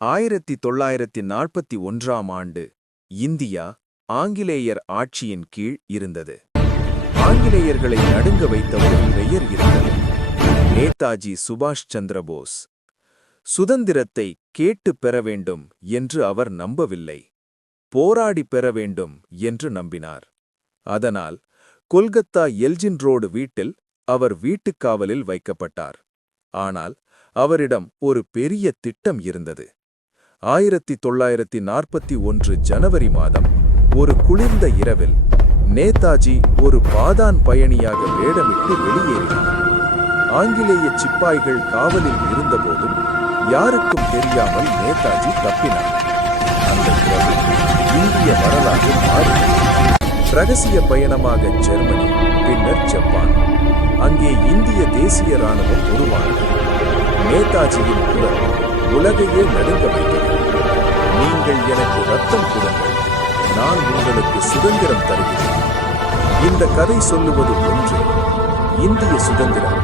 1941ஆம் ஆண்டு இந்தியா ஆங்கிலேயர் ஆட்சியின் கீழ் இருந்தது. ஆங்கிலேயர்களை நடுங்க வைத்த ஒரு பெயர் இருந்தது, நேதாஜி சுபாஷ் சந்திர போஸ். சுதந்திரத்தை கேட்டு பெற வேண்டும் என்று அவர் நம்பவில்லை, போராடி பெற வேண்டும் என்று நம்பினார். அதனால் கொல்கத்தா எல்ஜின் ரோடு வீட்டில் அவர் வீட்டுக்காவலில் வைக்கப்பட்டார். ஆனால் அவரிடம் ஒரு பெரிய திட்டம் இருந்தது. 1941 ஜனவரி மாதம் ஒரு குளிர்ந்த இரவில் நேதாஜி ஒரு பாதான் பயணியாக வேடமிட்டு வெளியேறினார். ஆங்கிலேய சிப்பாய்கள் காவலில் இருந்தபோதும் யாருக்கும் தெரியாமல் நேதாஜி தப்பினார். அந்த இரவு இந்திய வரலாறு மாறியது. ரகசிய பயணமாக ஜெர்மனி, பின்னர் ஜப்பான். அங்கே இந்திய தேசிய ராணுவம் உருவானது. நேதாஜியின் குரல் உலகையே நடுங்க வைத்தது. நீங்கள் எனக்கு ரத்தம் கொடுங்கள், நான் உங்களுக்கு சுதந்திரம் தருகிறேன். இந்த கதை சொல்லுவது ஒன்று, இந்திய சுதந்திரம்